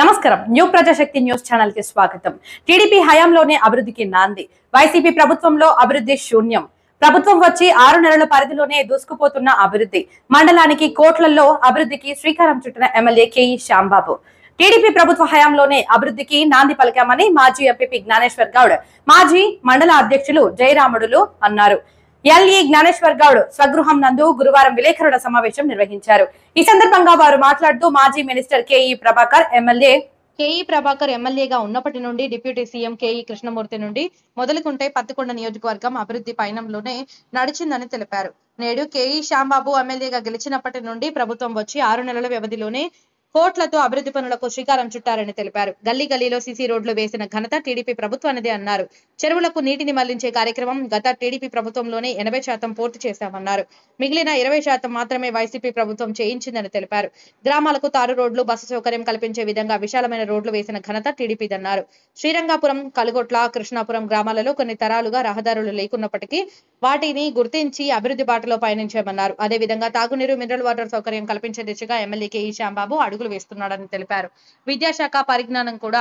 నమస్కారం. New Prajasakti news channel కి స్వాగతం. టీడీపీ హయాంలోనే అభివృద్ధికి నాంది. వైసీపీ ప్రభుత్వంలో అభివృద్ధి శూన్యం. ప్రభుత్వం వచ్చి 6 నెలల పరిధిలోనే దూసుకుపోతున్న అభివృద్ధి. మండలానికి కోట్లలో అభివృద్ధికి శ్రీకారం చుట్టిన ఎమ్మెల్యే కేఈ శ్యాంబాబు. టీడీపీ ప్రభుత్వ హయాంలోనే అభివృద్ధికి నాంది పలికామని మాజీ ఎంపీ జ్ఞానేశ్వర్ గౌడ్, మాజీ మండల అధ్యక్షులు జయరాముడులు అన్నారు. ఎల్ఈ జ్ఞానేశ్వర్ గౌడ్ స్వగృహం నందు గురువారం విలేకరుల సమావేశం నిర్వహించారు. ఈ సందర్భంగా వారు మాట్లాడుతూ మాజీ మినిస్టర్ కేఈ ప్రభాకర్ ఎమ్మెల్యేగా ఉన్నప్పటి నుండి డిప్యూటీ సీఎం కేఈ కృష్ణమూర్తి నుండి మొదలుకుంటే పత్తికొండ నియోజకవర్గం అభివృద్ధి పయనంలోనే నడిచిందని తెలిపారు. నేడు కేఈ శ్యాంబాబు ఎమ్మెల్యేగా గెలిచినప్పటి నుండి ప్రభుత్వం వచ్చి 6 నెలల వ్యవధిలోనే కోట్లతో అభివృద్ధి పనులకు శ్రీకారం చుట్టారని తెలిపారు. గల్లీ గల్లీలో సీసీ రోడ్లు వేసిన ఘనత టీడీపీ ప్రభుత్వానిదే అన్నారు. చెరువులకు నీటిని మళ్లించే కార్యక్రమం గత టీడీపీ ప్రభుత్వంలోనే 80% పూర్తి చేశామన్నారు. మిగిలిన 20% మాత్రమే వైసీపీ ప్రభుత్వం చేయించిందని తెలిపారు. గ్రామాలకు తారు రోడ్లు, బస్సు సౌకర్యం కల్పించే విధంగా విశాలమైన రోడ్లు వేసిన ఘనత టీడీపీదన్నారు. శ్రీరంగపురం, కలుగొట్ల, కృష్ణాపురం గ్రామాలలో కొన్ని తరాలుగా రహదారులు లేకున్నప్పటికీ వాటిని గుర్తించి అభివృద్ధి బాటలో పయనించామన్నారు. అదేవిధంగా తాగునీరు, మినరల్ వాటర్ సౌకర్యం కల్పించే దిశగా ఎమ్మెల్యే కేఈ శ్యాంబాబు అడుగులు వేస్తున్నాడని తెలిపారు. విద్యాశాఖ పరిజ్ఞానం కూడా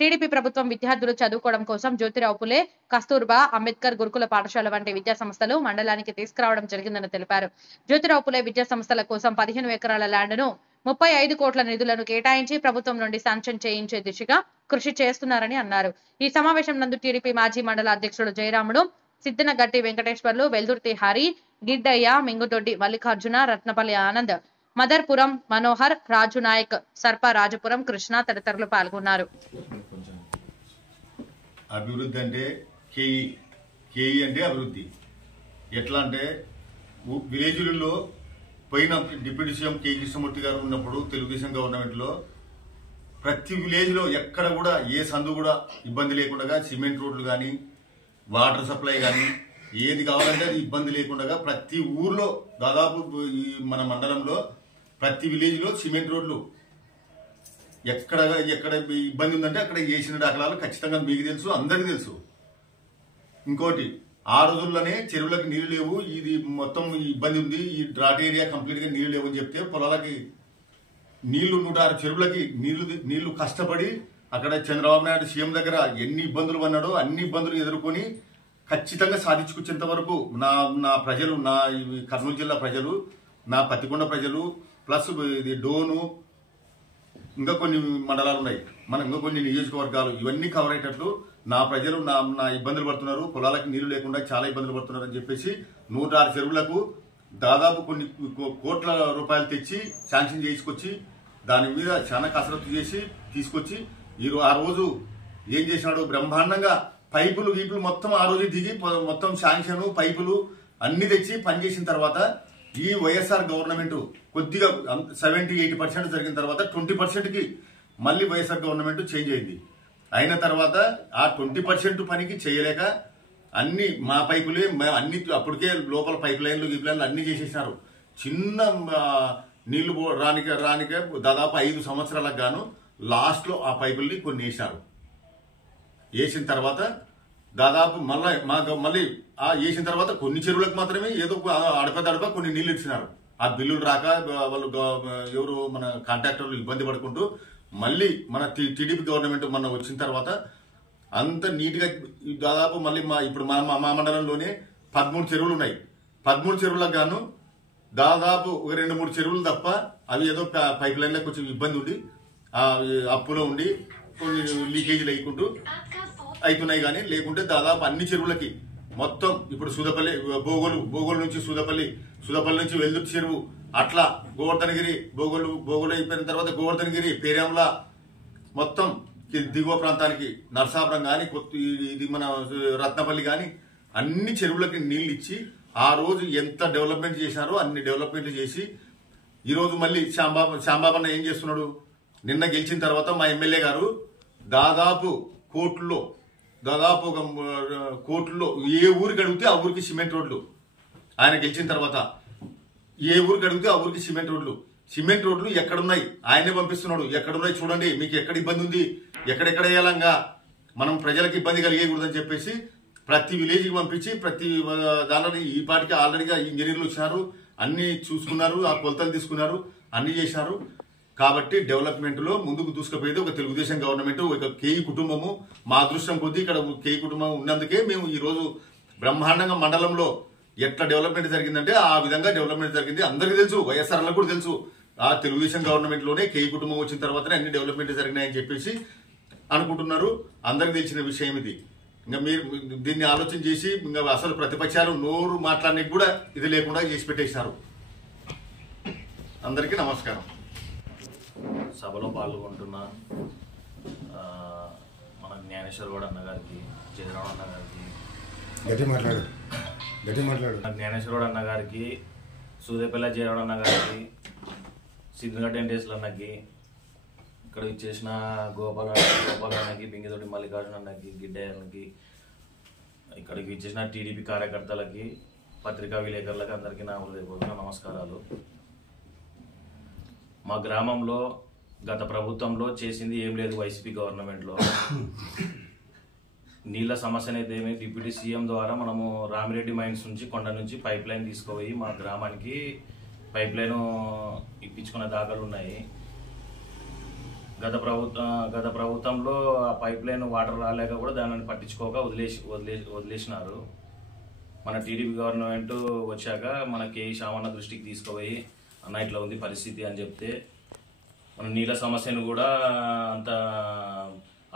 టీడీపీ ప్రభుత్వం విద్యార్థులు చదువుకోవడం కోసం జ్యోతిరావు పులే, కస్తూర్బా అంబేద్కర్ గురుకుల పాఠశాల వంటి విద్యా సంస్థలు మండలానికి తీసుకురావడం జరిగిందని తెలిపారు. జ్యోతిరావు పులే విద్యా సంస్థల కోసం 15 ఎకరాల ల్యాండ్ను 35 కోట్ల నిధులను కేటాయించి ప్రభుత్వం నుండి శాంక్షన్ చేయించే దిశగా కృషి చేస్తున్నారని అన్నారు. ఈ సమావేశం నందు టీడీపీ మాజీ మండల అధ్యక్షుడు జయరాముడు, సిద్దినగట్టి వెంకటేశ్వర్లు, వెల్దుర్తి హరి, గిడ్డయ్య, మింగుదొడ్డి మల్లికార్జున, రత్నపల్లి ఆనంద్, మదర్పురం మనోహర్, రాజు నాయక్, సర్ప రాజపురం కృష్ణ తదితరులు పాల్గొన్నారు. అభివృద్ధి అంటే కేఈ అంటే అభివృద్ధి ఎట్లా అంటే విలేజ్లలో పోయిన డిప్యూటీ సీఎం కేఈ కృష్ణమూర్తి గారు ఉన్నప్పుడు తెలుగుదేశం గవర్నమెంట్ లో ప్రతి విలేజ్ లో ఎక్కడ కూడా ఏ సందు కూడా ఇబ్బంది లేకుండా సిమెంట్ రోడ్లు కానీ, వాటర్ సప్లై కానీ, ఏది కావాలంటే అది ఇబ్బంది లేకుండా ప్రతి ఊర్లో దాదాపు ఈ మన మండలంలో ప్రతి విలేజ్ లో సిమెంట్ రోడ్లు ఎక్కడ ఇబ్బంది ఉందంటే అక్కడ వేసిన దాఖలాలు ఖచ్చితంగా మీకు తెలుసు, అందరికీ తెలుసు. ఇంకోటి ఆ రోజుల్లోనే చెరువులకు నీళ్లు లేవు, ఇది మొత్తం ఇబ్బంది ఉంది, ఈ డ్రాట్ ఏరియా కంప్లీట్ గా నీళ్లు లేవు అని చెప్తే పొలాలకి నీళ్లు 106 చెరువులకి నీళ్లు కష్టపడి అక్కడ చంద్రబాబు నాయుడు సీఎం దగ్గర ఎన్ని ఇబ్బందులు పన్నాడో అన్ని ఇబ్బందులు ఎదుర్కొని ఖచ్చితంగా సాధించుకొచ్చేంత వరకు నా ప్రజలు, నా కర్నూలు జిల్లా ప్రజలు, నా పత్తికొండ ప్రజలు, ప్లస్ ఇది డోను, ఇంకా కొన్ని మండలాలు ఉన్నాయి, ఇంకా కొన్ని నియోజకవర్గాలు, ఇవన్నీ కవర్ అయ్యేటట్లు నా ప్రజలు నా ఇబ్బందులు పడుతున్నారు, పొలాలకు నీళ్లు లేకుండా చాలా ఇబ్బందులు పడుతున్నారు అని చెప్పేసి 106 చెరువులకు దాదాపు కొన్ని కోట్ల రూపాయలు తెచ్చి శాంక్షన్ చేసుకొచ్చి దాని మీద చాలా కసరత్తు చేసి తీసుకొచ్చి ఆ రోజు ఏం చేసినాడు, బ్రహ్మాండంగా పైపులు గీపులు మొత్తం ఆ రోజు దిగి మొత్తం శాంక్షన్ పైపులు అన్ని తెచ్చి పనిచేసిన తర్వాత ఈ వైఎస్ఆర్ గవర్నమెంట్ కొద్దిగా 70-80% జరిగిన తర్వాత 20% కి మళ్ళీ వైఎస్ఆర్ గవర్నమెంట్ చేంజ్ అయింది. అయిన తర్వాత ఆ 20% పనికి చేయలేక అన్ని మా పైపులే అన్ని అప్పటికే లోపల పైప్ లైన్లు అన్ని చేసేసినారు. చిన్న నీళ్లు రానికే దాదాపు 5 సంవత్సరాలకు గాను లాస్ట్ లో ఆ పైపుల్ని కొన్ని వేసినారు. వేసిన తర్వాత దాదాపు మళ్ళీ వేసిన తర్వాత కొన్ని చెరువులకు మాత్రమే ఏదో అడప కొన్ని నీళ్లు ఇచ్చినారు. ఆ బిల్లులు రాక వాళ్ళు ఎవరు మన కాంట్రాక్టర్లు ఇబ్బంది పడుకుంటూ మళ్ళీ మన టీడీపీ గవర్నమెంట్ మొన్న వచ్చిన తర్వాత అంత నీట్ గా దాదాపు మళ్ళీ ఇప్పుడు మా మండలంలోనే 13 చెరువులు ఉన్నాయి. 13 చెరువులకు గాను దాదాపు ఒక 2-3 చెరువులు తప్ప అవి ఏదో పైప్ లైన్ లో కొంచెం ఇబ్బంది ఉండి అప్పులో ఉండి కొన్ని లీకేజీలు అయ్యుకుంటూ అవుతున్నాయి. కానీ లేకుంటే దాదాపు అన్ని చెరువులకి మొత్తం ఇప్పుడు సుదపల్లి బోగోలు నుంచి సుదపల్లి నుంచి వెల్దుర్తి చెరువు, అట్లా గోవర్ధనగిరి బోగోలు అయిపోయిన తర్వాత గోవర్ధనగిరి, పేరాంల మొత్తం దిగువ ప్రాంతానికి నర్సాపురం కానీ ఇది మన రత్నపల్లి కానీ అన్ని చెరువులకి నీళ్లు ఇచ్చి ఆ రోజు ఎంత డెవలప్మెంట్ చేసినారో అన్ని డెవలప్మెంట్ చేసి ఈరోజు మళ్ళీ శ్యాంబాబన్న ఏం చేస్తున్నాడు, నిన్న గెలిచిన తర్వాత మా ఎమ్మెల్యే గారు దాదాపు కోట్లలో ఏ ఊరికి అడిగితే ఆ ఊరికి సిమెంట్ రోడ్లు, ఆయన గెలిచిన తర్వాత ఏ ఊరికి అడిగితే ఆ ఊరికి సిమెంట్ రోడ్లు ఎక్కడున్నాయి ఆయనే పంపిస్తున్నాడు. ఎక్కడున్నాయి చూడండి, మీకు ఎక్కడ ఇబ్బంది ఉంది, ఎక్కడెక్కడ వేయాలంగా మనం ప్రజలకు ఇబ్బంది కలిగేయకూడదని చెప్పేసి ప్రతి విలేజ్కి పంపించి ప్రతి దానిలో ఈ పాటికి ఆల్రెడీగా ఇంజనీర్లు వచ్చినారు, అన్ని చూసుకున్నారు, ఆ కొలతలు తీసుకున్నారు, అన్ని చేసినారు. కాబట్టి డెవలప్మెంట్ లో ముందుకు దూసుకుపోయేది ఒక తెలుగుదేశం గవర్నమెంట్, ఒక కేఈ కుటుంబము. మా అదృష్టం కొద్దీ ఇక్కడ కేఈ కుటుంబం ఉన్నందుకే మేము ఈ రోజు బ్రహ్మాండంగా మండలంలో ఎట్లా డెవలప్మెంట్ జరిగిందంటే ఆ విధంగా డెవలప్మెంట్ జరిగింది. అందరికీ తెలుసు, వైఎస్ఆర్లకు కూడా తెలుసు. ఆ తెలుగుదేశం గవర్నమెంట్ లోనే కేఈ కుటుంబం వచ్చిన తర్వాతనే అన్ని డెవలప్మెంట్ జరిగినాయని చెప్పేసి అనుకుంటున్నారు. అందరికి తెలిసిన విషయం ఇది. ఇంకా మీరు దీన్ని ఆలోచన చేసి ఇంకా అసలు ప్రతిపక్షాలు నోరు మాట్లాడడానికి కూడా ఇది లేకుండా చేసి పెట్టేశారు. అందరికీ నమస్కారం. సభలో పాల్గొంటున్న మన జ్ఞానేశ్వర్ గౌడ్ అన్న గారికి, జయరావు అన్న గారికి, జ్ఞానేశ్వర్ గౌడ్ అన్న గారికి, సూదేపల్లి జయరావు అన్న గారికి, సిద్ధిగడ్డ వెంకటేశ్వర అన్నకి, ఇక్కడ ఇచ్చేసిన గోపాల్ అన్నకి, బింగితోటి మల్లికార్జున అన్నకి, గిడ్డయ్య అన్నకి, ఇక్కడికి ఇచ్చేసిన టీడీపీ కార్యకర్తలకి, పత్రికా విలేకరులకి అందరికీ నా హృదయపూర్వక నమస్కారాలు. మా గ్రామంలో గత ప్రభుత్వంలో చేసింది ఏం లేదు. వైసీపీ గవర్నమెంట్లో నీళ్ళ సమస్యనైతే ఏమి డిప్యూటీ సీఎం ద్వారా మనము రామిరెడ్డి మైన్స్ నుంచి కొండ నుంచి పైప్ లైన్ తీసుకుపోయి మా గ్రామానికి పైప్ లైన్ ఇప్పించుకున్న దాఖలు ఉన్నాయి. గత ప్రభుత్వంలో ఆ పైప్ లైన్ వాటర్ రాలేక కూడా దానిని పట్టించుకోక వదిలేసినారు. మన టీడీపీ గవర్నమెంట్ వచ్చాక మన కేఈ శ్యామన్న దృష్టికి తీసుకుపోయి అన్న ఇట్లా ఉంది పరిస్థితి అని చెప్తే మన నీళ్ళ సమస్యను కూడా అంత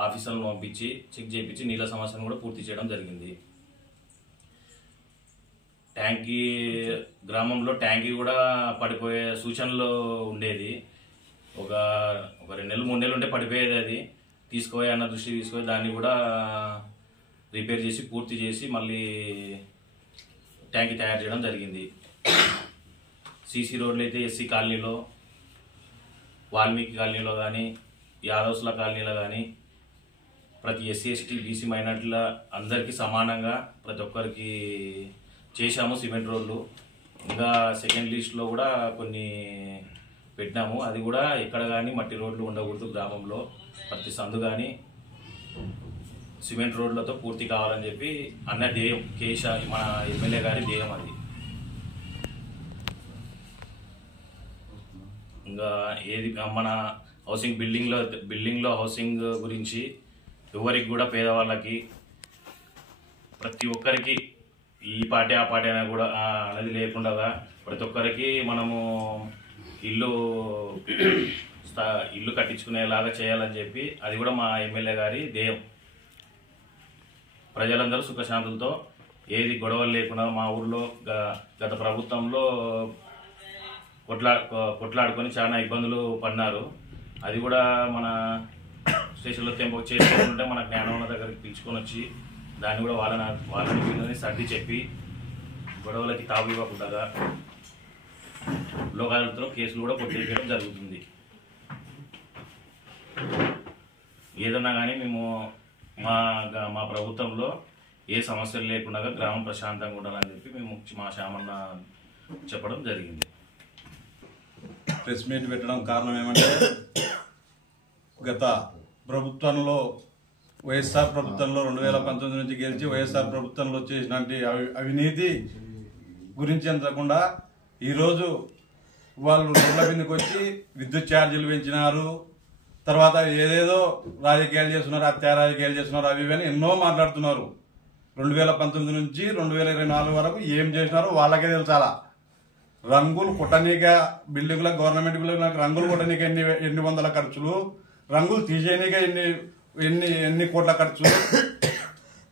ఆఫీసర్లను పంపించి చెక్ చేయించి నీళ్ళ సమస్యను కూడా పూర్తి చేయడం జరిగింది. గ్రామంలో ట్యాంకీ కూడా పడిపోయే సూచనలు ఉండేది. ఒక 2 నెలలు 3 నెలలు ఉంటే పడిపోయేది. అది తీసుకుపోయి అన్న దృష్టి తీసుకుపోయి దాన్ని కూడా రిపేర్ చేసి పూర్తి చేసి మళ్ళీ ట్యాంకీ తయారు చేయడం జరిగింది. సీసీ రోడ్లు అయితే ఎస్సీ కాలనీలో, వాల్మీకి కాలనీలో కానీ, యాదవ్స్ల కాలనీలో కానీ ప్రతి ఎస్సీ ఎస్టీ బీసీ మైనార్టీల అందరికీ సమానంగా ప్రతి ఒక్కరికి చేశాము సిమెంట్ రోడ్లు. ఇంకా సెకండ్ లిస్ట్లో కూడా కొన్ని పెట్టినాము. అది కూడా ఎక్కడ కానీ మట్టి రోడ్లు ఉండకూడదు. గ్రామంలో ప్రతి సందు కానీ సిమెంట్ రోడ్లతో పూర్తి కావాలని చెప్పి అన్న ధ్యేయం, మన ఎమ్మెల్యే గారి ధ్యేయం అది. ఇంకా ఏది మన హౌసింగ్ బిల్డింగ్లో హౌసింగ్ గురించి ఎవరికి కూడా పేదవాళ్ళకి ప్రతి ఒక్కరికి ఈ పార్టీ ఆ పార్టీ అయినా కూడా అనేది లేకుండా ప్రతి ఒక్కరికి మనము ఇల్లు కట్టించుకునేలాగా చేయాలని చెప్పి అది కూడా మా ఎమ్మెల్యే గారి ధ్యేయం. ప్రజలందరూ సుఖశాంతులతో ఏది గొడవలు లేకుండా మా ఊర్లో గత ప్రభుత్వంలో కొట్లాడుకొని చాలా ఇబ్బందులు పడినారు. అది కూడా మన స్టేషన్లో తెంపు చేసుకుంటుంటే మన జ్ఞానవన దగ్గరికి పిలుచుకొని వచ్చి దాన్ని కూడా వాళ్ళని వీళ్ళని సర్ది చెప్పి గొడవలకి తావు ఇవ్వకుండా లోకాలతో కేసులు కూడా కొట్టేయడం జరుగుతుంది. ఏదన్నా కానీ మేము మా ప్రభుత్వంలో ఏ సమస్యలు లేకుండా గ్రామం ప్రశాంతంగా ఉండాలని చెప్పి మేము మా శ్యామన్న చెప్పడం జరిగింది. ప్రెస్ మీట్ పెట్టడం కారణం ఏమంటే గత ప్రభుత్వంలో వైఎస్ఆర్ ప్రభుత్వంలో 2019 నుంచి గెలిచి వైఎస్ఆర్ ప్రభుత్వంలో చేసినటువంటి అవినీతి గురించి అంతకుండా ఈరోజు వాళ్ళు రోడ్ల మీదకి వచ్చి విద్యుత్ ఛార్జీలు పెంచినారు, తర్వాత ఏదేదో రాజకీయాలు చేస్తున్నారు, హత్యా రాజకీయాలు చేస్తున్నారు, అవి ఇవన్నీ ఎన్నో మాట్లాడుతున్నారు. 2019 నుంచి 2024 వరకు ఏం చేసినారో వాళ్ళకే తెలుసాలా. రంగులు కొట్టనీక బిల్డింగ్లకు, గవర్నమెంట్ బిల్డింగ్లకు రంగులు కొట్టనీక ఎన్ని వందల ఖర్చులు, రంగులు తీసేయనీక ఎన్ని కోట్ల ఖర్చులు,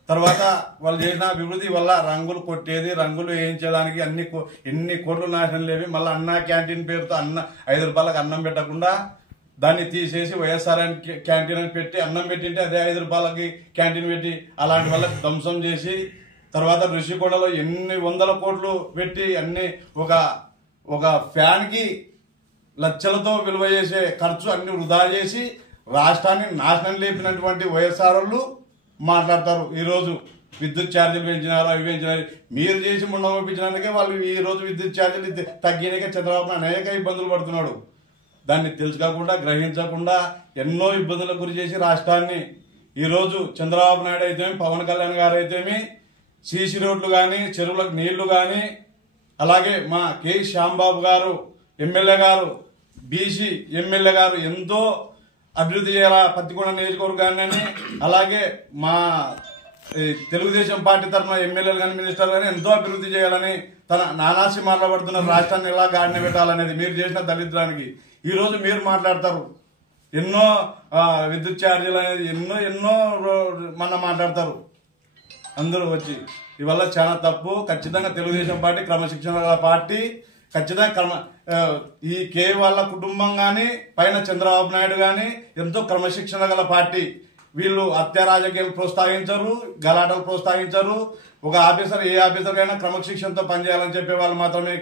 తర్వాత వాళ్ళు చేసిన అభివృద్ధి వల్ల రంగులు కొట్టేది, రంగులు వేయించేదానికి ఎన్ని కోట్లు నాశనం లేవి. మళ్ళీ అన్న క్యాంటీన్ పేరుతో 5 రూపాయలకు అన్నం పెట్టకుండా దాన్ని తీసేసి వైఎస్ఆర్ క్యాంటీన్ అని పెట్టి అన్నం పెట్టింటే అదే 5 రూపాయలకి క్యాంటీన్ పెట్టి అలాంటి వాళ్ళకి ధ్వంసం చేసి, తర్వాత ఋషికొండలో ఎన్ని వందల కోట్లు పెట్టి అన్ని ఒక ఫ్యాన్ కి లక్షలతో విలువ చేసే ఖర్చు అన్ని వృధా చేసి రాష్ట్రాన్ని నాశనం లేపినటువంటి వైఎస్ఆర్ వాళ్ళు మాట్లాడతారు. ఈరోజు విద్యుత్ ఛార్జీలు పెంచినారు, అవి పెంచినారు. మీరు చేసి ముండం పంపించినందుకే వాళ్ళు ఈ రోజు విద్యుత్ ఛార్జీలు తగ్గినాక చంద్రబాబు అనేక ఇబ్బందులు పడుతున్నాడు. దాన్ని తెలుసుకోకుండా, గ్రహించకుండా ఎన్నో ఇబ్బందులకు గురి చేసి రాష్ట్రాన్ని ఈరోజు చంద్రబాబు నాయుడు అయితేమి, పవన్ కళ్యాణ్ గారు అయితేమి సీసీ రోడ్లు కానీ, చెరువులకు నీళ్లు కానీ, అలాగే మా కె శ్యాంబాబు గారు ఎమ్మెల్యే గారు బీసీ ఎమ్మెల్యే గారు ఎంతో అభివృద్ధి చేయాల పత్తికొండ నియోజకవర్గాన్ని, అలాగే మా తెలుగుదేశం పార్టీ తరఫున ఎమ్మెల్యేలు కానీ మినిస్టర్లు కానీ ఎంతో అభివృద్ధి చేయాలని తన నానాసి మాట్లాడుతున్న రాష్ట్రాన్ని ఎలా గాడిన పెట్టాలనేది మీరు చేసిన దళిద్రానికి ఈ రోజు మీరు మాట్లాడతారు. ఎన్నో విద్యుత్ ఛార్జీలు అనేది ఎన్నో మన మాట్లాడతారు అందరూ వచ్చి. ఇవల్ల చాలా తప్పు. ఖచ్చితంగా తెలుగుదేశం పార్టీ క్రమశిక్షణ గల పార్టీ. ఖచ్చితంగా ఈ కే వాళ్ళ కుటుంబం కానీ పైన చంద్రబాబు నాయుడు కానీ ఎంతో క్రమశిక్షణ గల పార్టీ. వీళ్ళు హత్య రాజకీయాలు ప్రోత్సహించరు, గలాటలు ప్రోత్సహించరు. ఒక ఆఫీసర్ ఏ ఆఫీసర్ అయినా క్రమశిక్షణతో పనిచేయాలని చెప్పే వాళ్ళు మాత్రమే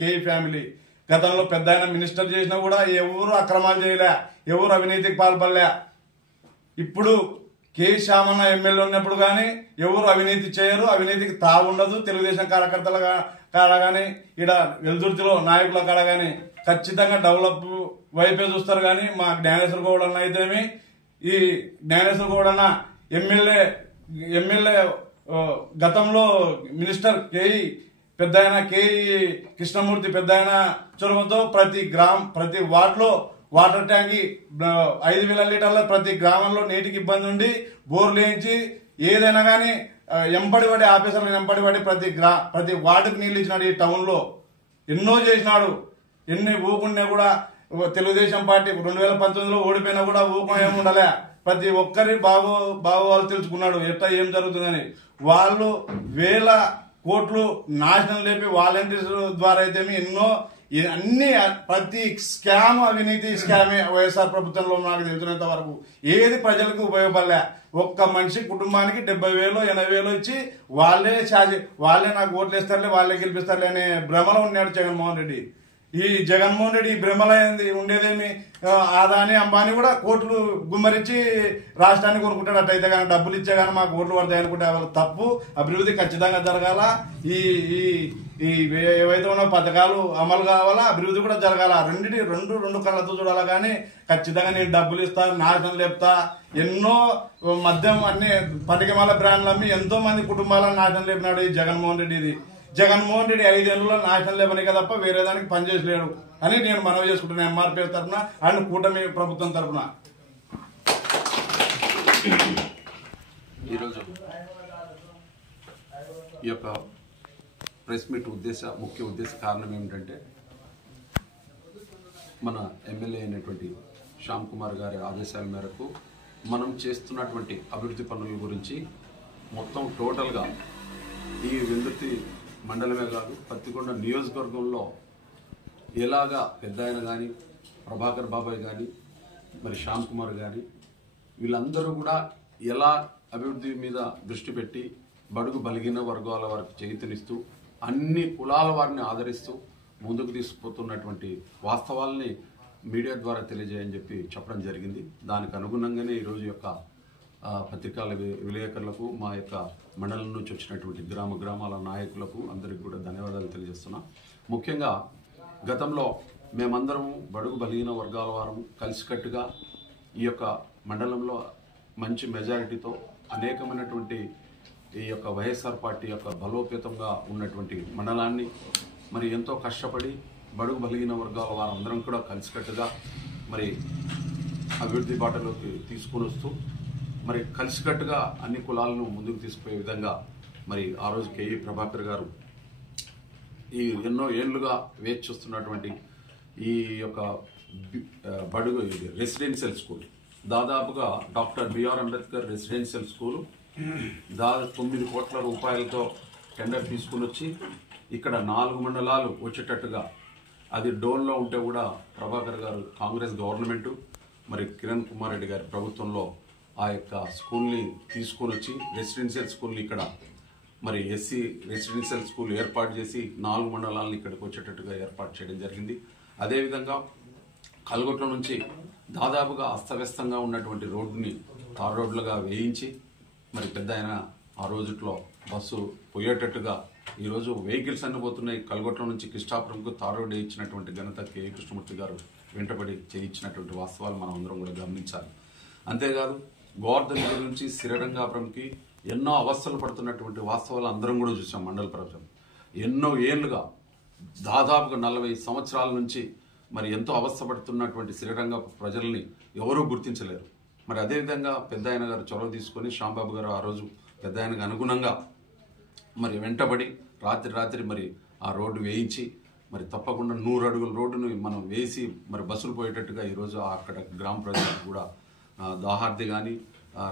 కే ఫ్యామిలీ. గతంలో పెద్ద ఆయన మినిస్టర్ చేసినా కూడా ఎవరు అక్రమాలు చేయలే, ఎవరు అవినీతికి పాల్పడలే. ఇప్పుడు కే శ్యామన్న ఎమ్మెల్యే ఉన్నప్పుడు కానీ ఎవరు అవినీతి చేయరు, అవినీతికి తాగుండదు. తెలుగుదేశం కార్యకర్తల కాడ కానీ ఇక్కడ వెలుదుర్తిలో నాయకుల కాడ కానీ ఖచ్చితంగా డెవలప్ వైపే చూస్తారు. కానీ మా జ్ఞానేశ్వర గౌడ్ అన్న అయితేమి, ఈ జ్ఞానేశ్వర గౌడ్ అన్న ఎమ్మెల్యే గతంలో మినిస్టర్ పెద్ద ఆయన కేఈ కృష్ణమూర్తి పెద్ద ఆయన చొరవతో ప్రతి వార్డులో వాటర్ ట్యాంక్ 5,000 లీటర్ల ప్రతి గ్రామంలో నీటికి ఇబ్బంది ఉండి బోర్లు వేయించి ఏదైనా కానీ ఎంపడిపడి ఆఫీసర్లను ఎంపడిపడి ప్రతి వార్డుకు నీళ్ళు ఇచ్చినాడు. ఈ టౌన్ లో ఎన్నో చేసినాడు. ఎన్ని ఊకున్నా కూడా తెలుగుదేశం పార్టీ 2019లో ఓడిపోయినా కూడా ఊకం ఏముండలే. ప్రతి ఒక్కరి బాగోవాళ్ళు తెలుసుకున్నాడు ఎట్లా ఏం జరుగుతుందని. వాళ్ళు 1,000 కోట్లు నాశనం లేపి వాలంటీర్స్ ద్వారా అయితే ఎన్నో అన్ని ప్రతి స్కామ్ అవినీతి స్కామే వైఎస్ఆర్ ప్రభుత్వంలో నాకు తెలిసినంత వరకు ఏది ప్రజలకు ఉపయోగపడలే. ఒక్క మనిషి కుటుంబానికి 70,000 80,000 ఇచ్చి వాళ్ళే నాకు ఓట్లు వేస్తారులే, వాళ్ళే గెలిపిస్తారులే అనే భ్రమలో ఉన్నాడు జగన్మోహన్ రెడ్డి. ఈ జగన్మోహన్ రెడ్డి ఈ భ్రమలో ఉండేదేమి ఆదాని అంబానీ కూడా కోట్లు గుమ్మరించి రాష్ట్రాన్ని కొనుక్కుంటాడు. అట్టయితే కానీ డబ్బులు ఇచ్చే కానీ మాకు ఓట్లు పడతాయి అనుకుంటే వాళ్ళ తప్పు. అభివృద్ధి ఖచ్చితంగా జరగాల. ఈ ఏవైతే ఉన్న పథకాలు అమలు కావాలా, అభివృద్ధి కూడా జరగాల. రెండు కళ్ళతో చూడాలా. కానీ ఖచ్చితంగా నేను డబ్బులు ఇస్తా, నాశనం లేపుతా, ఎన్నో మద్యం అన్ని పటికమాల బ్రాండ్లు అమ్మి ఎంతో మంది కుటుంబాలను నాశనం లేపినాడు ఈ జగన్మోహన్ రెడ్డి. జగన్మోహన్ రెడ్డి 5 ఏళ్లలో నాశనం లేపనిక తప్ప వేరే దానికి పనిచేసలేడు అని నేను మనవి చేసుకుంటున్నాను ఎంఆర్పీ తరఫున అండ్ కూటమి ప్రభుత్వం తరఫున. ఈరోజు ఈ యొక్క ప్రెస్ మీట్ ముఖ్య ఉద్దేశ కారణం ఏమిటంటే మన ఎమ్మెల్యే అయినటువంటి శ్యామ్ కుమార్ గారి ఆదేశాల మేరకు మనం చేస్తున్నటువంటి అభివృద్ధి పనుల గురించి మొత్తం టోటల్గా ఈ వెల్దుర్తి మండలమే కాదు పత్తికొండ నియోజకవర్గంలో ఎలాగా పెద్ద ఆయన కానీ ప్రభాకర్ బాబాయ్ కానీ మరి శ్యామ్ కుమార్ కానీ వీళ్ళందరూ కూడా ఎలా అభివృద్ధి మీద దృష్టి పెట్టి బడుగు బలిగిన వర్గాల వారికి చేయూతనిస్తూ అన్ని కులాల వారిని ఆదరిస్తూ ముందుకు తీసుకుపోతున్నటువంటి వాస్తవాల్ని మీడియా ద్వారా తెలియజేయని చెప్పడం జరిగింది. దానికి అనుగుణంగానే ఈరోజు యొక్క పత్రికల విలేకరులకు మా యొక్క మండలం నుంచి వచ్చినటువంటి గ్రామాల నాయకులకు అందరికీ కూడా ధన్యవాదాలు తెలియజేస్తున్నాం. ముఖ్యంగా గతంలో మేమందరము బడుగు బలిగిన వర్గాల వారము కలిసికట్టుగా ఈ యొక్క మండలంలో మంచి మెజారిటీతో అనేకమైనటువంటి ఈ యొక్క వైఎస్ఆర్ పార్టీ యొక్క బలోపేతంగా ఉన్నటువంటి మండలాన్ని మరి ఎంతో కష్టపడి బడుగు బలిగిన వర్గాల వారందరం కూడా కలిసికట్టుగా మరి అభివృద్ధి బాటలోకి తీసుకుని వస్తూ మరి కలిసికట్టుగా అన్ని కులాలను ముందుకు తీసుకుపోయే విధంగా మరి ఆ రోజు కేఈ ప్రభాకర్ గారు ఈ ఎన్నో ఏళ్లుగా వేచి చూస్తున్నటువంటి ఈ యొక్క బడుగు రెసిడెన్షియల్ స్కూల్ దాదాపుగా doctor BR Ambedkar residential school 9 కోట్ల రూపాయలతో టెండర్ తీసుకుని వచ్చి ఇక్కడ 4 మండలాలు వచ్చేటట్టుగా అది డోన్లో ఉంటే కూడా ప్రభాకర్ గారు కాంగ్రెస్ గవర్నమెంటు మరి కిరణ్ కుమార్ రెడ్డి గారి ప్రభుత్వంలో ఆ యొక్క స్కూల్ని తీసుకొని వచ్చి రెసిడెన్షియల్ స్కూల్ని ఇక్కడ మరి ఎస్సీ రెసిడెన్షియల్ స్కూల్ ఏర్పాటు చేసి 4 మండలాలను ఇక్కడికి వచ్చేటట్టుగా ఏర్పాటు చేయడం జరిగింది. అదేవిధంగా కల్గొట్ల నుంచి దాదాపుగా అస్తవ్యస్తంగా ఉన్నటువంటి రోడ్డుని తార్ రోడ్లుగా వేయించి మరి పెద్ద ఆయన ఆ రోజుట్లో బస్సు పోయేటట్టుగా ఈరోజు వెహికల్స్ అన్ని పోతున్నాయి. కల్గొట్ల నుంచి కృష్ణాపురంకు తార్ రోడ్డు వేయించినటువంటి ఘనత కె కృష్ణమూర్తి గారు వెంటబడి చేయించినటువంటి వాస్తవాలు మనం అందరం కూడా గమనించాలి. అంతేకాదు గోవర్ధన్ నుంచి శ్రీరంగాపురంకి ఎన్నో అవస్థలు పడుతున్నటువంటి వాస్తవాలు అందరం కూడా చూసాం. మండల ప్రజలు ఎన్నో ఏళ్లుగా దాదాపుగా 40 సంవత్సరాల నుంచి మరి ఎంతో అవస్థపడుతున్నటువంటి శ్రీరంగ ప్రజల్ని ఎవరూ గుర్తించలేరు. మరి అదేవిధంగా పెద్ద ఆయన గారు చొరవ తీసుకొని శ్యాంబాబు గారు ఆ రోజు పెద్ద ఆయనకు అనుగుణంగా మరి వెంటబడి రాత్రి మరి ఆ రోడ్డు వేయించి మరి తప్పకుండా 100 అడుగుల రోడ్డును మనం వేసి మరి బస్సులు పోయేటట్టుగా ఈరోజు అక్కడ గ్రామ ప్రజలకు కూడా దాహార్ది కానీ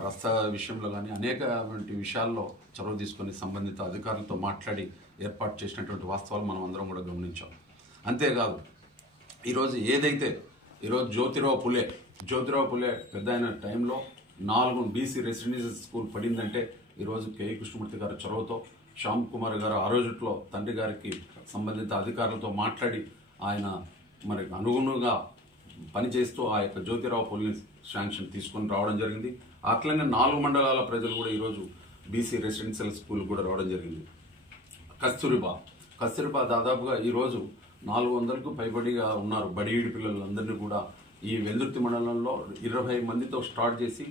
రస్తా విషయంలో కానీ అనేకటువంటి విషయాల్లో చొరవ తీసుకొని సంబంధిత అధికారులతో మాట్లాడి ఏర్పాటు చేసినటువంటి వాస్తవాలు మనం అందరం కూడా గమనించాం. అంతేకాదు ఈరోజు ఏదైతే ఈరోజు జ్యోతిరావు పులే పెద్ద అయిన టైంలో 4 బీసీ రెసిడెన్షియల్ స్కూల్ పడిందంటే ఈరోజు కేఈ కృష్ణమూర్తి గారి చొరవతో శ్యామ్ కుమార్ గారు ఆ రోజుట్లో తండ్రి గారికి సంబంధిత అధికారులతో మాట్లాడి ఆయన మరి అనుగుణంగా పనిచేస్తూ ఆ యొక్క జ్యోతిరావు పులే శాంక్షన్ తీసుకొని రావడం జరిగింది. అట్లనే 4 మండలాల ప్రజలు కూడా ఈరోజు బీసీ రెసిడెన్షియల్ స్కూల్ కూడా రావడం జరిగింది. కస్తూరిబా దాదాపుగా ఈరోజు 400కు పైబడిగా ఉన్నారు బడిఈడి పిల్లలందరినీ కూడా ఈ వెల్దుర్తి మండలంలో 20 మందితో స్టార్ట్ చేసి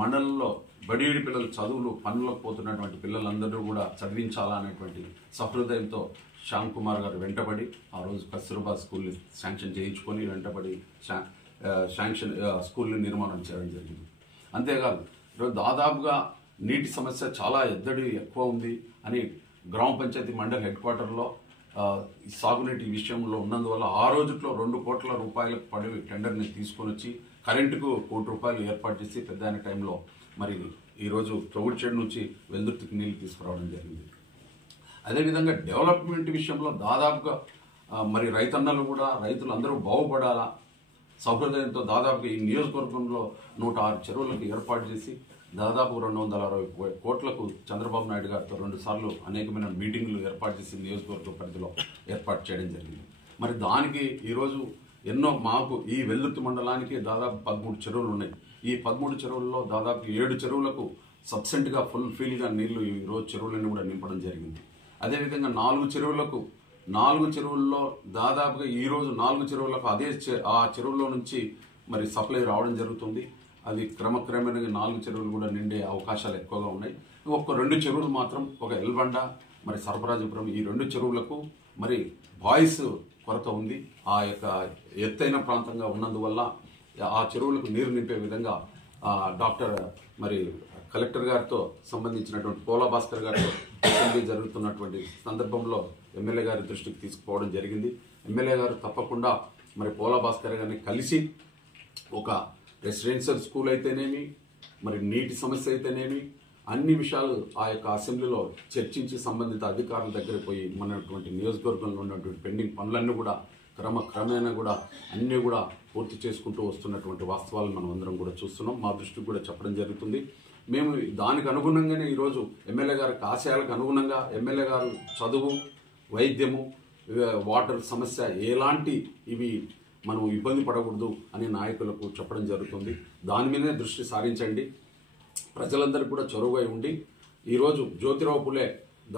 మండలంలో బడిఈడి పిల్లలు చదువులు పనులకు పోతున్నటువంటి పిల్లలందరూ కూడా చదివించాలా అనేటువంటి సహృదయంతో శ్యామ్ కుమార్ గారు వెంటబడి ఆ రోజు కస్తూరిబా స్కూల్ని శాంక్షన్ చేయించుకొని వెంటబడి శాంక్షన్ స్కూల్ని నిర్మాణం చేయడం జరిగింది. అంతేకాదు ఈరోజు దాదాపుగా నీటి సమస్య చాలా ఎక్కువ ఉంది అని గ్రామ పంచాయతీ మండల్ హెడ్ క్వార్టర్లో సాగునీటి విషయంలో ఉన్నందువల్ల ఆ రోజుట్లో 2 కోట్ల రూపాయలకు పడి టెండర్ని తీసుకొని వచ్చి కరెంటుకు 1 కోటి రూపాయలు ఏర్పాటు చేసి పెద్ద అయిన టైంలో మరి ఈరోజు తొగుడుచేడు నుంచి వెల్దుర్తికి నీళ్లు తీసుకురావడం జరిగింది. అదేవిధంగా డెవలప్మెంట్ విషయంలో దాదాపుగా మరి రైతులు అందరూ బాగుపడాలా సౌహృదయంతో దాదాపుగా ఈ నియోజకవర్గంలో 106 చెరువులకు ఏర్పాటు చేసి దాదాపు 260 కోట్లకు చంద్రబాబు నాయుడు గారితో 2 సార్లు అనేకమైన మీటింగ్లు ఏర్పాటు చేసి నియోజకవర్గ పరిధిలో ఏర్పాటు చేయడం జరిగింది. మరి దానికి ఈరోజు మాకు ఈ వెల్దుర్తి మండలానికి దాదాపు 13 చెరువులు ఉన్నాయి. ఈ 13 చెరువుల్లో దాదాపు 7 చెరువులకు సబ్సెంట్గా ఫుల్ఫిల్గా నీళ్లు ఈరోజు చెరువులన్నీ కూడా నింపడం జరిగింది. అదేవిధంగా 4 చెరువుల్లో దాదాపుగా ఈరోజు 4 చెరువులకు ఆ చెరువుల్లో నుంచి మరి సప్లై రావడం జరుగుతుంది. అది క్రమక్రమేణా 4 చెరువులు కూడా నిండే అవకాశాలు ఎక్కువగా ఉన్నాయి. ఒక్క 2 చెరువులు మాత్రం ఒక ఎల్బండ మరి సర్పరాజపురం ఈ 2 చెరువులకు మరి బాయ్స్ కొరత ఉంది. ఆ యొక్క ఎత్తైన ప్రాంతంగా ఉన్నందువల్ల ఆ చెరువులకు నీరు నింపే విధంగా డాక్టర్ మరి కలెక్టర్ గారితో సంబంధించినటువంటి పోలా భాస్కర్ గారితో అసెంబ్లీ జరుగుతున్నటువంటి సందర్భంలో ఎమ్మెల్యే గారి దృష్టికి తీసుకుపోవడం జరిగింది. ఎమ్మెల్యే గారు తప్పకుండా మరి పోలా భాస్కర్ గారిని కలిసి ఒక రెసిడెన్షియల్ స్కూల్ అయితేనేమి మరి నీటి సమస్య అయితేనేమి అన్ని విషయాలు ఆ యొక్క అసెంబ్లీలో చర్చించి సంబంధిత అధికారుల దగ్గర పోయి మనటువంటి నియోజకవర్గంలో ఉన్నటువంటి పెండింగ్ పనులన్నీ కూడా క్రమేణా కూడా అన్నీ కూడా పూర్తి చేసుకుంటూ వస్తున్నటువంటి వాస్తవాలు మనం అందరం కూడా చూస్తున్నాం. మా దృష్టికి కూడా చెప్పడం జరుగుతుంది. మేము దానికి అనుగుణంగానే ఈరోజు ఎమ్మెల్యే గారికి ఆశయాలకు అనుగుణంగా ఎమ్మెల్యే గారు చదువు, వైద్యము, వాటర్ సమస్య ఎలాంటి ఇవి మనం ఇబ్బంది పడకూడదు అని నాయకులకు చెప్పడం జరుగుతుంది. దాని మీదనే దృష్టి సారించండి, ప్రజలందరికీ కూడా చొరవై ఉండి ఈరోజు జ్యోతిరావు పులే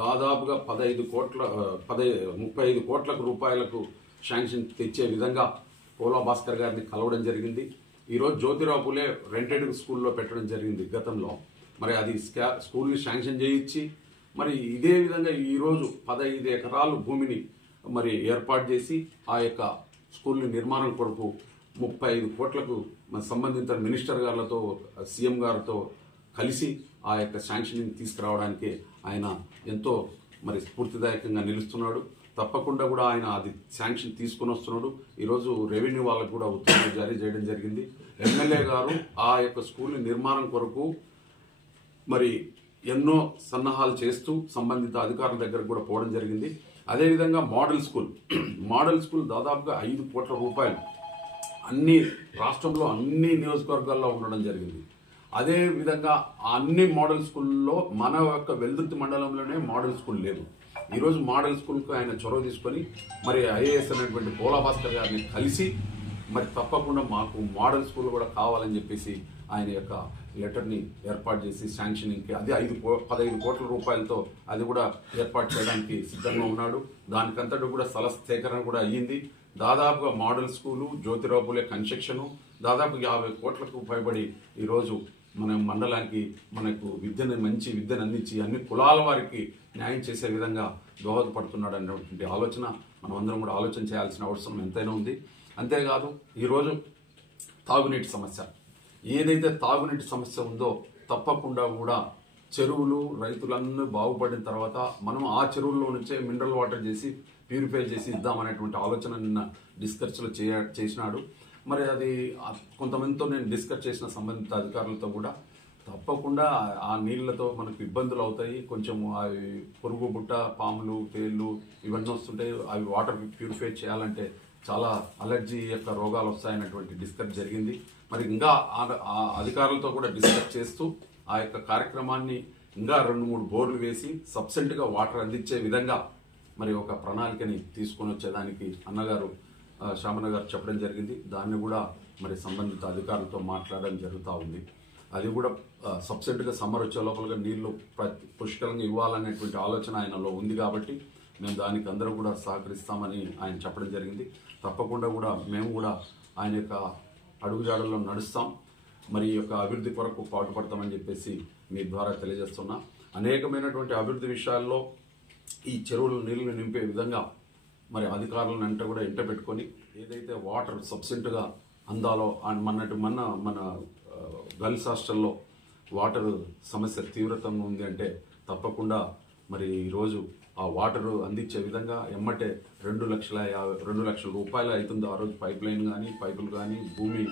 దాదాపుగా 35 కోట్ల రూపాయలకు శాంక్షన్ తెచ్చే విధంగా పోలా భాస్కర్ గారిని కలవడం జరిగింది. ఈరోజు జ్యోతిరావు పులే రెంటెడ్ స్కూల్లో పెట్టడం జరిగింది గతంలో. మరి అది స్కూల్ని శాంక్షన్ చేయించి మరి ఇదే విధంగా ఈరోజు 15 ఎకరాలు భూమిని మరి ఏర్పాటు చేసి ఆ యొక్క స్కూల్ని నిర్మాణం కొరకు 35 కోట్లకు సంబంధిత మినిస్టర్ గారితో సీఎం గారితో కలిసి ఆ యొక్క శాంక్షనింగ్ తీసుకురావడానికి ఆయన ఎంతో మరి స్ఫూర్తిదాయకంగా నిలుస్తున్నాడు. తప్పకుండా కూడా ఆయన అది శాంక్షన్ తీసుకుని వస్తున్నాడు. ఈరోజు రెవెన్యూ వాళ్ళకు కూడా ఉత్తర్వులు జారీ చేయడం జరిగింది. ఎమ్మెల్యే గారు ఆ యొక్క స్కూల్ నిర్మాణం కొరకు మరి ఎన్నో సన్నాహాలు చేస్తూ సంబంధిత అధికారుల దగ్గర కూడా పోవడం జరిగింది. అదేవిధంగా మోడల్ స్కూల్ దాదాపుగా 5 కోట్ల రూపాయలు అన్ని రాష్ట్రంలో అన్ని నియోజకవర్గాల్లో ఉండడం జరిగింది. అదే విధంగా అన్ని మోడల్ స్కూల్లో మన యొక్క వెల్దుర్తి మండలంలోనే మోడల్ స్కూల్ లేదు. ఈరోజు మోడల్ స్కూల్కు ఆయన చొరవ తీసుకొని మరి ఐఏఎస్ అనేటువంటి పోలా భాస్కర్ గారిని కలిసి మరి తప్పకుండా మాకు మోడల్ స్కూల్ కూడా కావాలని చెప్పేసి ఆయన యొక్క లెటర్ని ఏర్పాటు చేసి శాంక్షనింగ్కి అది 15 కోట్ల రూపాయలతో అది కూడా ఏర్పాటు చేయడానికి సిద్ధంగా ఉన్నాడు. దానికంతటి కూడా స్థల సేకరణ కూడా అయ్యింది. దాదాపుగా model school, Jyotirao Phule construction దాదాపు 50 కోట్లకు పైబడి ఈరోజు మన మండలానికి మనకు మంచి విద్యను అందించి అన్ని కులాల వారికి న్యాయం చేసే విధంగా దోహదపడుతున్నాడు అనేటువంటి ఆలోచన మనం అందరం కూడా ఆలోచన చేయాల్సిన అవసరం ఎంతైనా ఉంది. అంతేకాదు ఈరోజు తాగునీటి సమస్య, ఏదైతే తాగునీటి సమస్య ఉందో తప్పకుండా కూడా చెరువులు రైతులన్నీ బాగుపడిన తర్వాత మనం ఆ చెరువుల్లో నుంచే మినరల్ వాటర్ చేసి ప్యూరిఫై చేసి ఇద్దామనేటువంటి ఆలోచన నిన్న డిస్కస్లో చేసినాడు. మరి అది కొంతమందితో నేను డిస్కస్ చేసిన సంబంధిత అధికారులతో కూడా తప్పకుండా ఆ నీళ్లతో మనకు ఇబ్బందులు అవుతాయి, కొంచెం అవి పురుగు బుట్ట పాములు తేళ్లు ఇవన్నీ వస్తుంటాయి, అవి వాటర్ ప్యూరిఫై చేయాలంటే చాలా అలర్జీ యొక్క రోగాలు వస్తాయనేటువంటి డిస్కస్ జరిగింది. మరి ఇంకా ఆ అధికారులతో కూడా డిస్కస్ చేస్తూ ఆ యొక్క కార్యక్రమాన్ని ఇంకా 2-3 బోర్లు వేసి సబ్సెంట్గా వాటర్ అందించే విధంగా మరి ఒక ప్రణాళికని తీసుకొని వచ్చేదానికి అన్నగారు శామన్న గారు చెప్పడం జరిగింది. దాన్ని కూడా మరి సంబంధిత అధికారులతో మాట్లాడడం జరుగుతూ ఉంది. అది కూడా సబ్సిడీగా సమ్మర్ వచ్చే లోపలగా నీళ్లు పుష్కలంగా ఇవ్వాలనేటువంటి ఆలోచన ఆయనలో ఉంది కాబట్టి మేము దానికి అందరూ కూడా సహకరిస్తామని ఆయన చెప్పడం జరిగింది. తప్పకుండా కూడా మేము కూడా ఆయన యొక్క అడుగుజాడల్లో నడుస్తాం, మరి ఈ యొక్క అభివృద్ధి కొరకు పాటుపడతామని చెప్పేసి మీ ద్వారా తెలియజేస్తున్నా. అనేకమైనటువంటి అభివృద్ధి విషయాల్లో ఈ చెరువులు నీళ్లు నింపే విధంగా మరి అధికారులను వెంట కూడా ఇంట పెట్టుకొని ఏదైతే వాటర్ సబ్సిడీగా అందాలో మన గర్ల్స్ హాస్టల్లో వాటర్ సమస్య తీవ్రతంగా ఉంది అంటే తప్పకుండా మరి ఈరోజు ఆ వాటర్ అందించే విధంగా ఎమ్మటే 2 లక్షల రూపాయలు అవుతుంది. ఆ రోజు పైప్ లైన్ కానీ పైపులు కానీ భూమి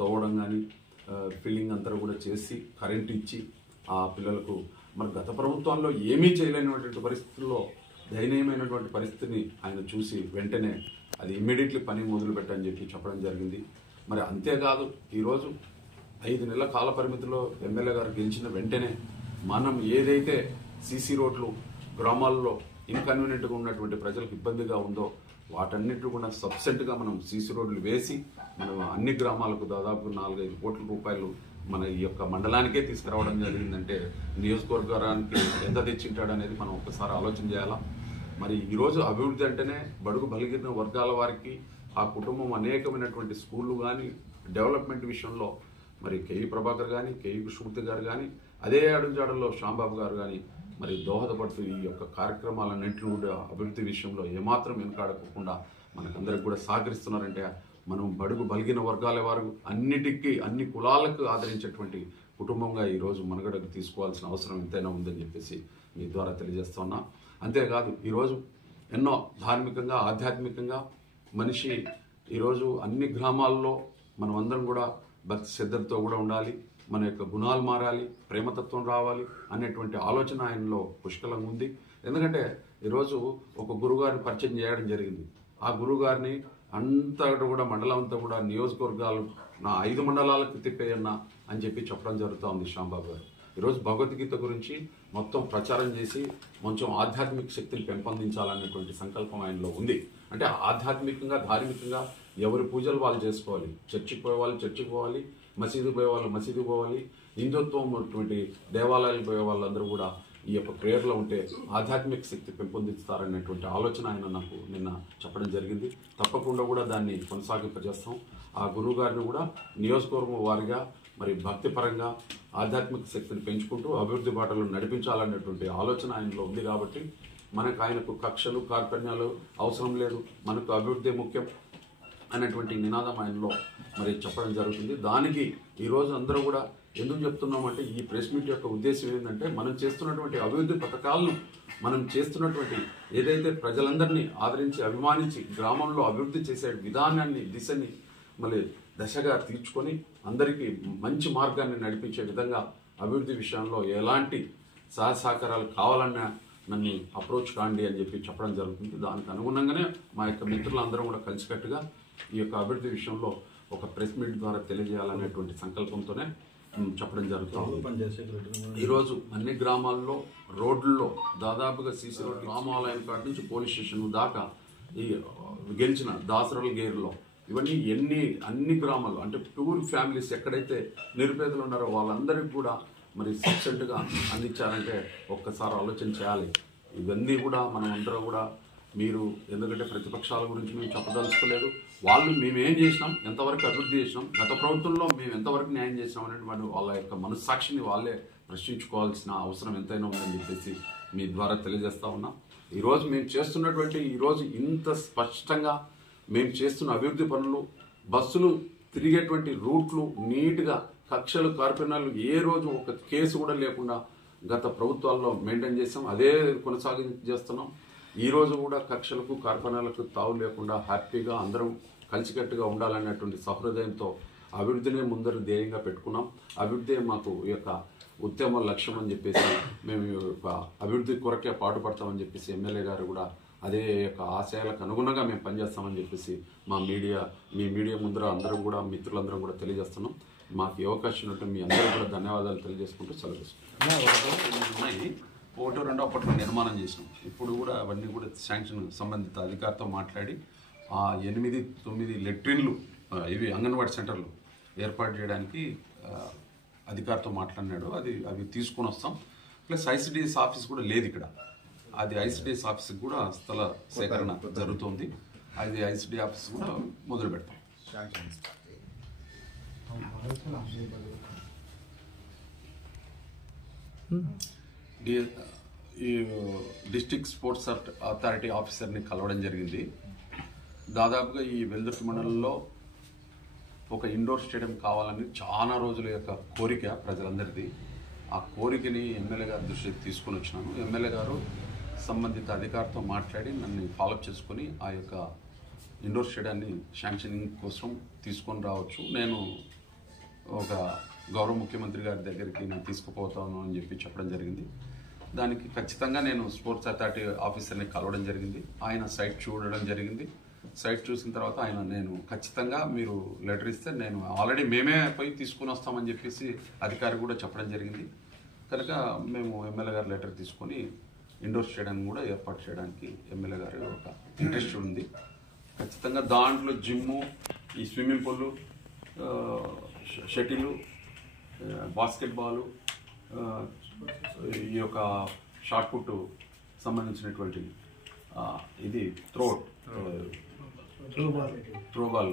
తవ్వడం కానీ ఫిల్లింగ్ అంతా కూడా చేసి కరెంట్ ఇచ్చి ఆ పిల్లలకు మరి గత ప్రభుత్వాల్లో ఏమీ చేయలేనటువంటి పరిస్థితుల్లో దయనీయమైనటువంటి పరిస్థితిని ఆయన చూసి వెంటనే అది ఇమ్మీడియట్లీ పని మొదలు పెట్టని చెప్పి చెప్పడం జరిగింది. మరి అంతేకాదు ఈరోజు 5 నెలల కాల పరిమితిలో ఎమ్మెల్యే గారు గెలిచిన వెంటనే మనం ఏదైతే సీసీ రోడ్లు గ్రామాల్లో ఇన్కన్వీనియంట్గా ఉన్నటువంటి ప్రజలకు ఇబ్బందిగా ఉందో వాటన్నిటి కూడా సబ్సిడీగా మనం సీసీ రోడ్లు వేసి మనం అన్ని గ్రామాలకు దాదాపు 4-5 కోట్ల రూపాయలు మన ఈ యొక్క మండలానికే తీసుకురావడం జరిగిందంటే నియోజకవర్గానికి ఎంత తెచ్చింటాడు అనేది మనం ఒకసారి ఆలోచన చేయాలా. మరి ఈరోజు అభివృద్ధి అంటేనే బడుగు బలిగిన వర్గాల వారికి ఆ కుటుంబం అనేకమైనటువంటి స్కూళ్ళు కానీ డెవలప్మెంట్ విషయంలో మరి కేఈ ప్రభాకర్ కానీ కేఈ కృష్ణమూర్తి గారు కానీ అదే అడుగుజాడల్లో శ్యాంబాబు గారు కానీ మరి దోహదపడుతూ ఈ యొక్క కార్యక్రమాలన్నింటినీ కూడా అభివృద్ధి విషయంలో ఏమాత్రం వెనుకాడకుండా మనకందరికి కూడా సహకరిస్తున్నారంటే మనం బడుగు బలిగిన వర్గాల వారు అన్ని కులాలకు ఆదరించేటువంటి కుటుంబంగా ఈరోజు మనుగడకు తీసుకోవాల్సిన అవసరం ఎంతైనా ఉందని చెప్పేసి మీ ద్వారా తెలియజేస్తున్నా. అంతేకాదు ఈరోజు ఎన్నో ధార్మికంగా ఆధ్యాత్మికంగా మనిషి ఈరోజు అన్ని గ్రామాల్లో మనం అందరం కూడా భక్తి శ్రద్ధలతో కూడా ఉండాలి, మన యొక్క గుణాలు మారాలి, ప్రేమతత్వం రావాలి అనేటువంటి ఆలోచన ఆయనలో పుష్కలంగా ఉంది. ఎందుకంటే ఈరోజు ఒక గురుగారిని పరిచయం చేయడం జరిగింది. ఆ గురుగారిని అంతా కూడా మండలం అంతా కూడా నియోజకవర్గాలు నా 5 మండలాలకు తిప్పేయన్నా అని చెప్పి చెప్పడం జరుగుతూ ఉంది శ్యాంబాబు గారు. ఈరోజు భగవద్గీత గురించి మొత్తం ప్రచారం చేసి కొంచెం ఆధ్యాత్మిక శక్తిని పెంపొందించాలనేటువంటి సంకల్పం ఆయనలో ఉంది. అంటే ఆధ్యాత్మికంగా ధార్మికంగా ఎవరి పూజలు వాళ్ళు చేసుకోవాలి, చర్చికి పోయే వాళ్ళు చర్చికి పోవాలి, మసీదుకు పోయే వాళ్ళు మసీదుకు పోవాలి, హిందుత్వం ఉన్నటువంటి దేవాలయాలకు పోయే వాళ్ళందరూ కూడా ఈ యొక్క ప్రేయర్లో ఉంటే ఆధ్యాత్మిక శక్తి పెంపొందిస్తారనేటువంటి ఆలోచన ఆయన నాకు నిన్న చెప్పడం జరిగింది. తప్పకుండా కూడా దాన్ని కొనసాగింపజేస్తాం. ఆ గురువు గారిని కూడా నియోజకవర్గం వారిగా మరి భక్తిపరంగా ఆధ్యాత్మిక శక్తిని పెంచుకుంటూ అభివృద్ధి బాటలో నడిపించాలనేటువంటి ఆలోచన ఆయనలో ఉంది. కాబట్టి మనకు ఆయనకు కక్షలు కార్పణ్యాలు అవసరం లేదు, మనకు అభివృద్ధి ముఖ్యం అనేటువంటి నినాదం ఆయనలో మరి చెప్పడం జరుగుతుంది. దానికి ఈరోజు అందరూ కూడా ఎందుకు చెప్తున్నామంటే ఈ ప్రెస్ మీట్ యొక్క ఉద్దేశం ఏంటంటే మనం చేస్తున్నటువంటి అభివృద్ధి పథకాలను మనం చేస్తున్నటువంటి ఏదైతే ప్రజలందరినీ ఆదరించి అభిమానించి గ్రామంలో అభివృద్ధి చేసే విధానాన్ని దిశని మళ్ళీ దశగా తీర్చుకొని అందరికీ మంచి మార్గాన్ని నడిపించే విధంగా అభివృద్ధి విషయంలో ఎలాంటి సహకారాలు కావాలన్నా నన్ను అప్రోచ్ కాండి అని చెప్పి చెప్పడం జరుగుతుంది. దానికి అనుగుణంగానే మా యొక్క మిత్రులందరం కూడా కలిసికట్టుగా ఈ యొక్క అభివృద్ధి విషయంలో ఒక ప్రెస్ మీట్ ద్వారా తెలియజేయాలనేటువంటి సంకల్పంతోనే చెప్పడం జరుగుతుంది. ఈరోజు అన్ని గ్రామాల్లో రోడ్లలో దాదాపుగా సీసీ రోడ్ రామాలయం కాటి నుంచి పోలీస్ స్టేషన్ దాకా ఈ గెలిచిన దాసరల గేరులో ఇవన్నీ అన్ని గ్రామాలు అంటే ప్యూర్ ఫ్యామిలీస్ ఎక్కడైతే నిరుపేదలు ఉన్నారో వాళ్ళందరికీ కూడా మరి సబ్సిడీగా అందించారంటే ఒక్కసారి ఆలోచన చేయాలి. ఇవన్నీ కూడా మనం అందరం కూడా మీరు ఎందుకంటే ప్రతిపక్షాల గురించి మేము చెప్పదలుచుకోలేదు, వాళ్ళు మేమేం చేసినాం, ఎంతవరకు అభివృద్ధి చేసినాం, గత ప్రభుత్వంలో మేము ఎంతవరకు న్యాయం చేసినాం అనేటువంటి వాళ్ళ యొక్క మనస్సాక్షిని వాళ్ళే ప్రశ్నించుకోవాల్సిన అవసరం ఎంతైనా ఉందని చెప్పేసి మీ ద్వారా తెలియజేస్తా ఉన్నాం. ఈరోజు మేము చేస్తున్నటువంటి ఈరోజు ఇంత స్పష్టంగా మేము చేస్తున్న అభివృద్ధి పనులు, బస్సులు తిరిగేటువంటి రూట్లు నీట్గా, కక్షలు కార్పొరేషన్లు ఏ రోజు ఒక కేసు కూడా లేకుండా గత ప్రభుత్వాల్లో మెయింటైన్ చేస్తాం. అదే చేస్తున్నాం. ఈ రోజు కూడా కక్షలకు కార్పొరేషన్లకు తావు లేకుండా హ్యాపీగా అందరం కలిసికట్టుగా ఉండాలనేటువంటి సహృదయంతో అభివృద్ధినే ముందరు ధ్యేయంగా పెట్టుకున్నాం. అభివృద్ధి మాకు ఈ యొక్క ఉద్యమ లక్ష్యం అని చెప్పేసి మేము అభివృద్ధి కొరకే పాటుపడతామని చెప్పేసి ఎమ్మెల్యే గారు కూడా అదే యొక్క ఆశయాలకు అనుగుణంగా మేము పనిచేస్తామని చెప్పేసి మీ మీడియా ముందర అందరం కూడా మిత్రులందరం కూడా తెలియజేస్తున్నాం. మాకు ఈ అవకాశం ఉన్నట్టు మీ అందరూ కూడా ధన్యవాదాలు తెలియజేసుకుంటూ సెలవు ఉన్నాయి. ఒకటో రెండో అప్పట్లో నిర్మాణం చేసినాం. ఇప్పుడు కూడా అవన్నీ కూడా శాంక్షన్ సంబంధిత అధికారితో మాట్లాడి 8-9 లెట్రిన్లు ఇవి అంగన్వాడీ సెంటర్లు ఏర్పాటు చేయడానికి అధికారితో మాట్లాడినాడు. అవి తీసుకొని వస్తాం. ప్లస్ ఐసిడిఎస్ ఆఫీస్ కూడా లేదు ఇక్కడ. అది ఐసిడిఎస్ ఆఫీస్కి కూడా స్థల సేకరణ జరుగుతుంది. అది ఐసిడి ఆఫీస్ కూడా మొదలు పెడతాం. ఈ డిస్ట్రిక్ట్ స్పోర్ట్స్ అథారిటీ ఆఫీసర్ని కలవడం జరిగింది. దాదాపుగా ఈ వెల్దుర్తి మండలంలో ఒక ఇండోర్ స్టేడియం కావాలని చాలా రోజుల యొక్క కోరిక ప్రజలందరిది. ఆ కోరికని ఎమ్మెల్యే గారి దృష్టికి తీసుకొని వచ్చినాను. ఎమ్మెల్యే గారు సంబంధిత అధికారితో మాట్లాడి నన్ను ఫాలోఅప్ చేసుకొని ఆ యొక్క ఇండోర్ స్టేడియాన్ని శాంక్షనింగ్ కోసం తీసుకొని రావచ్చు, నేను ఒక గౌరవ ముఖ్యమంత్రి గారి దగ్గరికి నేను తీసుకుపోతాను అని చెప్పి చెప్పడం జరిగింది. దానికి ఖచ్చితంగా నేను స్పోర్ట్స్ అథారిటీ ఆఫీసర్ని కలవడం జరిగింది. ఆయన సైట్ చూడడం జరిగింది. సైట్ చూసిన తర్వాత నేను ఖచ్చితంగా మీరు లెటర్ ఇస్తే నేను ఆల్రెడీ మేమే పోయి తీసుకుని వస్తామని చెప్పేసి అధికారి కూడా చెప్పడం జరిగింది. కనుక మేము ఎమ్మెల్యే గారి లెటర్ తీసుకొని ఇండోర్ స్టేడియం కూడా ఏర్పాటు చేయడానికి ఎమ్మెల్యే గారి ఒక ఇంట్రెస్ట్ ఉంది. ఖచ్చితంగా దాంట్లో జిమ్ము, ఈ స్విమ్మింగ్ పూల్, షటిలు, బాస్కెట్బాలు, ఈ యొక్క షార్ట్ పుట్ సంబంధించినటువంటి ఇది త్రోబాల్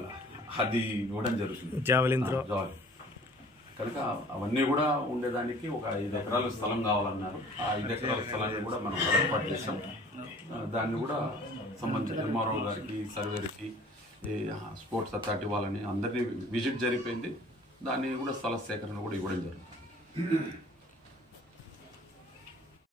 అది ఇవ్వడం జరుగుతుంది. Javelin throw. కనుక అవన్నీ కూడా ఉండేదానికి ఒక 5 ఎకరాల స్థలం కావాలన్నారు. ఆ 5 ఎకరాల స్థలాన్ని కూడా మనం ఏర్పాటు చేసాం. దాన్ని కూడా సంబంధించిన ఎంఆర్ఓ గారికి, సర్వేర్కి, స్పోర్ట్స్ అథారిటీ వాళ్ళని అందరినీ విజిట్ జరిగిపోయింది. దాన్ని కూడా స్థల సేకరణ కూడా ఇవ్వడం జరుగుతుంది.